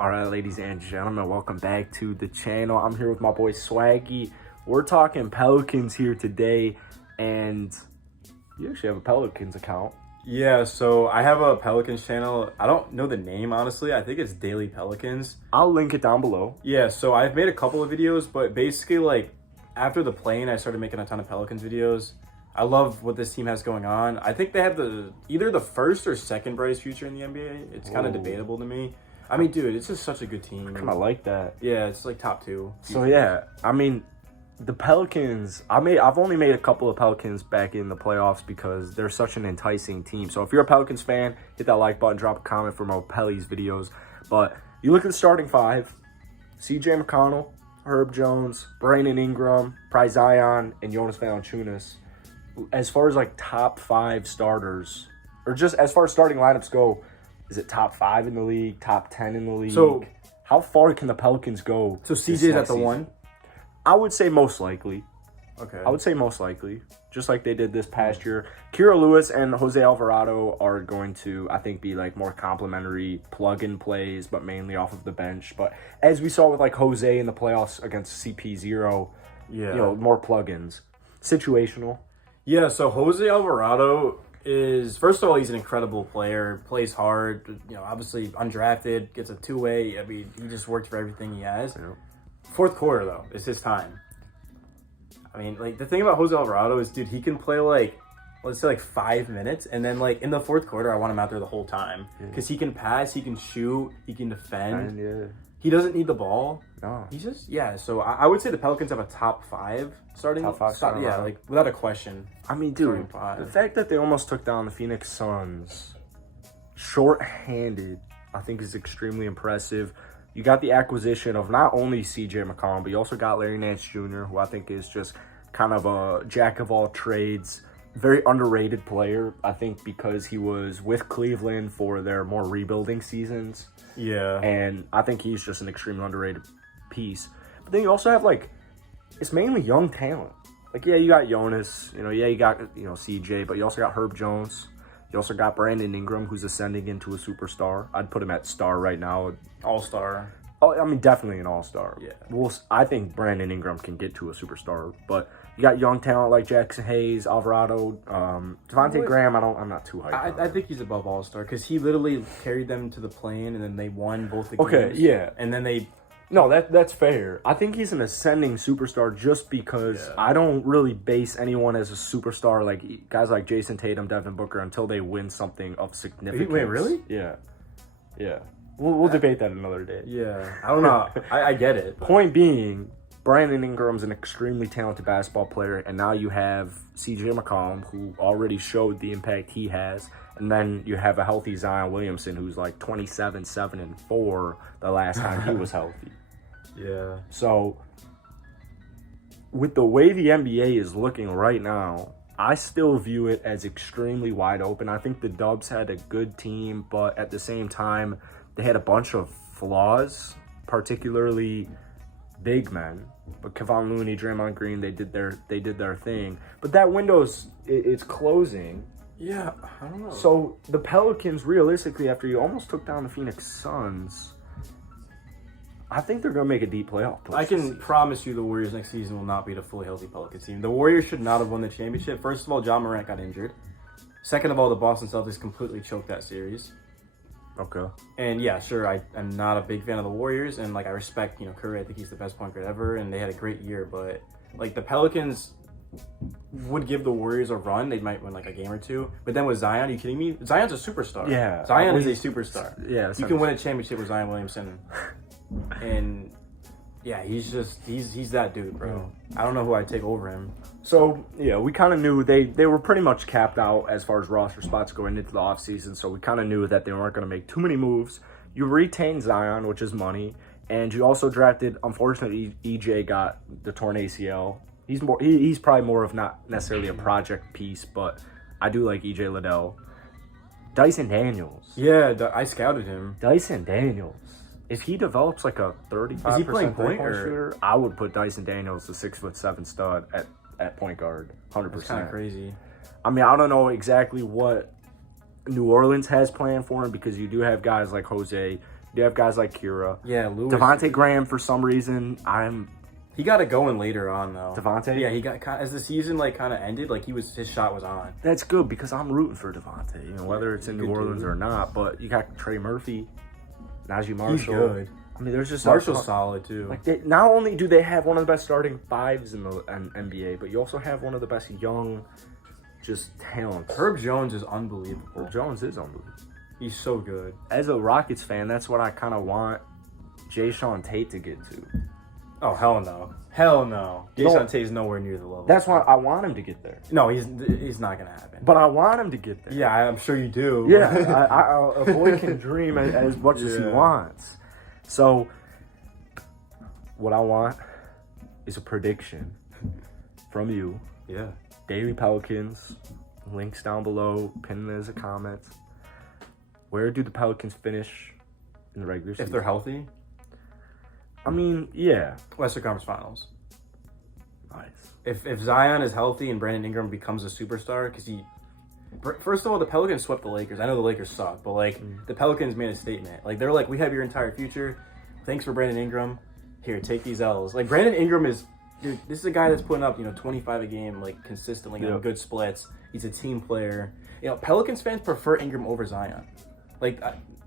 All right, ladies and gentlemen, welcome back to the channel. I'm here with my boy Swaggy. We're talking Pelicans here today, and you actually have a Pelicans account. Yeah, so I have a Pelicans channel. I don't know the name, honestly. I think it's Daily Pelicans. I'll link it down below. Yeah, so I've made a couple of videos, but basically, like, after the plane, I started making a ton of Pelicans videos. I love what this team has going on. I think they have either the first or second brightest future in the NBA. It's kind of debatable to me. I mean, dude, it's just such a good team. I kind of like that. Yeah, it's like top two. So yeah, I mean, the Pelicans, I've only made a couple of Pelicans back in the playoffs because they're such an enticing team. So if you're a Pelicans fan, hit that like button, drop a comment for more Pelly's videos. But you look at the starting five: CJ McConnell, Herb Jones, Brandon Ingram, Price Zion, and Jonas Valanciunas. As far as like top five starters, or just as far as starting lineups go, is it top 5 in the league, top 10 in the league? So how far can the Pelicans go? So CJ's at the one? I would say most likely. Okay. I would say most likely, just like they did this past year. Kira Lewis and Jose Alvarado are going to, I think, be like more complimentary plug-in plays, but mainly off of the bench. But as we saw with like Jose in the playoffs against CP0, more plug-ins. Situational. Yeah, so Jose Alvarado is, first of all, he's an incredible player, plays hard, obviously undrafted, gets a two-way. I mean, he just worked for everything he has. Yeah. Fourth quarter, though, is his time. I mean, like, the thing about Jose Alvarado is, dude, he can play, like, let's say, like, 5 minutes, and then, like, in the fourth quarter, I want him out there the whole time. Because he can pass, he can shoot, he can defend. He doesn't need the ball. No. He's just, so I would say the Pelicans have a top 5 starting. Top 5 starting. Yeah, like, without a question. I mean, dude, the fact that they almost took down the Phoenix Suns short-handed, I think is extremely impressive. You got the acquisition of not only CJ McCollum, but you also got Larry Nance Jr., who I think is just kind of a jack of all trades. Very underrated player, I think, because he was with Cleveland for their more rebuilding seasons. Yeah. And I think he's just an extremely underrated piece. But then you also have, like, it's mainly young talent. Like, yeah, you got Jonas, you got, CJ, but you also got Herb Jones. You also got Brandon Ingram, who's ascending into a superstar. I'd put him at star right now. All-star. Oh, I mean, definitely an all-star. Yeah. Well, I think Brandon Ingram can get to a superstar, but you got young talent like Jackson Hayes, Alvarado, Devontae Graham. I'm not too hyped. I think he's above all-star because he literally carried them to the plane and then they won both the games. Okay, yeah. And then they... No, that's fair. I think he's an ascending superstar just because I don't really base anyone as a superstar like guys like Jason Tatum, Devin Booker until they win something of significance. Wait, really? Yeah. We'll debate that another day. Yeah, I don't know. I get it. Point being, Brandon Ingram's an extremely talented basketball player, and now you have CJ McCollum, who already showed the impact he has, and then you have a healthy Zion Williamson, who's like 27, 7, and 4 the last time he was healthy. Yeah. So, with the way the NBA is looking right now, I still view it as extremely wide open. I think the Dubs had a good team, but at the same time, they had a bunch of flaws, particularly big men. But Kevon Looney, Draymond Green, they did their thing. But that window's it's closing. Yeah, I don't know. So the Pelicans, realistically, after you almost took down the Phoenix Suns, I think they're going to make a deep playoff push. I can promise you the Warriors next season will not beat a fully healthy Pelicans team. The Warriors should not have won the championship. First of all, John Morant got injured. Second of all, the Boston Celtics completely choked that series. Okay. And yeah, sure, I'm not a big fan of the Warriors, and like I respect, Curry. I think he's the best point guard ever, and they had a great year. But like the Pelicans would give the Warriors a run. They might win like a game or two. But then with Zion, are you kidding me? Zion's a superstar. Yeah. Zion is a superstar. Yeah. You can win a championship with Zion Williamson. And yeah, he's that dude, bro. I don't know who I'd take over him. So, yeah, we kind of knew they were pretty much capped out as far as roster spots going into the offseason, so we kind of knew that they weren't going to make too many moves. You retained Zion, which is money, and you also drafted, unfortunately, EJ got the torn ACL. He's probably more of not necessarily a project piece, but I do like EJ Liddell. Dyson Daniels. Yeah, I scouted him. Dyson Daniels. If he develops like a 35% Is he playing point shooter, I would put Dyson Daniels, the 6'7" stud, at point guard, 100%. That's kind of crazy. I mean, I don't know exactly what New Orleans has planned for him because you do have guys like Jose, You have guys like Kira. Yeah, Lewis. Devontae Graham, for some reason, He got it going later on though. Devontae? Yeah, he got as the season like kind of ended, like his shot was on. That's good because I'm rooting for Devontae. You know, whether it's in New Orleans or not. But you got Trey Murphy, Najee Marshall. He's good. I mean, there's just Marshall's solid too. Like not only do they have one of the best starting fives in the NBA, but you also have one of the best young, just talents. Herb Jones is unbelievable. Herb Jones is unbelievable. He's so good. As a Rockets fan, that's what I kind of want Jay Sean Tate to get to. Oh, hell no. Hell no. Jason Tate's nowhere near the level. That's why I want him to get there. No, he's not going to happen. But I want him to get there. Yeah, I'm sure you do. Yeah, a boy can dream as much as he wants. So, what I want is a prediction from you. Yeah. Daily Pelicans. Links down below. Pin it as a comment. Where do the Pelicans finish in the regular season? If they're healthy? I mean, yeah. Western Conference Finals. Nice. If Zion is healthy and Brandon Ingram becomes a superstar, because first of all, the Pelicans swept the Lakers. I know the Lakers suck, but like the Pelicans made a statement. Like they're like, we have your entire future. Thanks for Brandon Ingram. Here, take these L's. Like Brandon Ingram is, dude, this is a guy that's putting up 25 a game like consistently on good splits. He's a team player. Pelicans fans prefer Ingram over Zion. Like,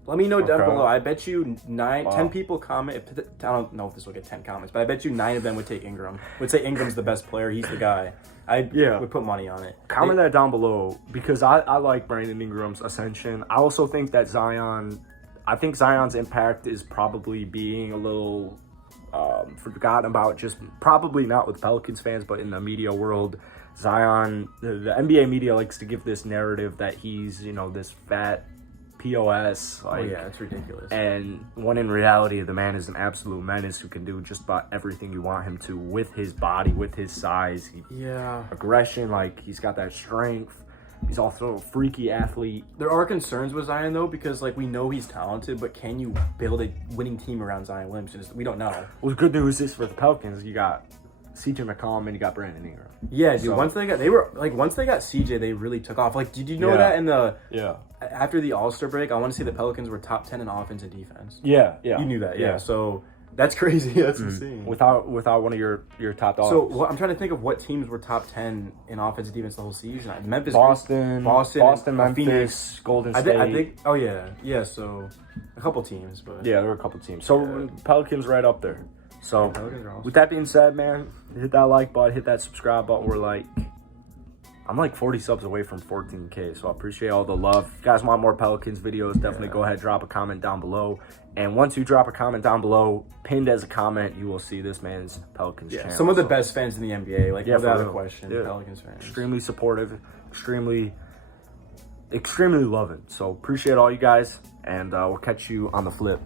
let me know down below. I bet you 10 people comment. I don't know if this will get 10 comments, but I bet you 9 of them would take Ingram. Would say Ingram's the best player. He's the guy. I would put money on it. Comment that down below because I like Brandon Ingram's ascension. I also think that Zion's impact is probably being a little forgotten about. Just probably not with Pelicans fans, but in the media world. Zion, the NBA media likes to give this narrative that he's, this fat POS. Like, yeah, it's ridiculous. And when in reality, the man is an absolute menace who can do just about everything you want him to with his body, with his size. Aggression, like he's got that strength. He's also a freaky athlete. There are concerns with Zion though, because like we know he's talented, but can you build a winning team around Zion Williamson? We don't know. Well, the good news is for the Pelicans, you got CJ McCollum and you got Brandon Ingram. Yeah, dude. Once they got CJ, they really took off. Like, did you know that in the after the All-Star break, I want to say the Pelicans were top 10 in offense and defense. Yeah. You knew that, yeah. So that's crazy. That's insane. Without one of your top dogs. So I'm trying to think of what teams were top 10 in offense and defense the whole season. Memphis, Boston, Memphis, Phoenix, Golden State. I think. Oh yeah. So a couple teams, but yeah, there were a couple teams. So Pelicans right up there. So with that being said, man, hit that like button, hit that subscribe button. I'm like 40 subs away from 14K, so I appreciate all the love. If you guys want more Pelicans videos, definitely go ahead, drop a comment down below. And once you drop a comment down below, pinned as a comment, you will see this man's Pelicans channel. Some of the best fans in the NBA, like without a question, Pelicans fans. Extremely supportive, extremely loving. So appreciate all you guys, and we'll catch you on the flip.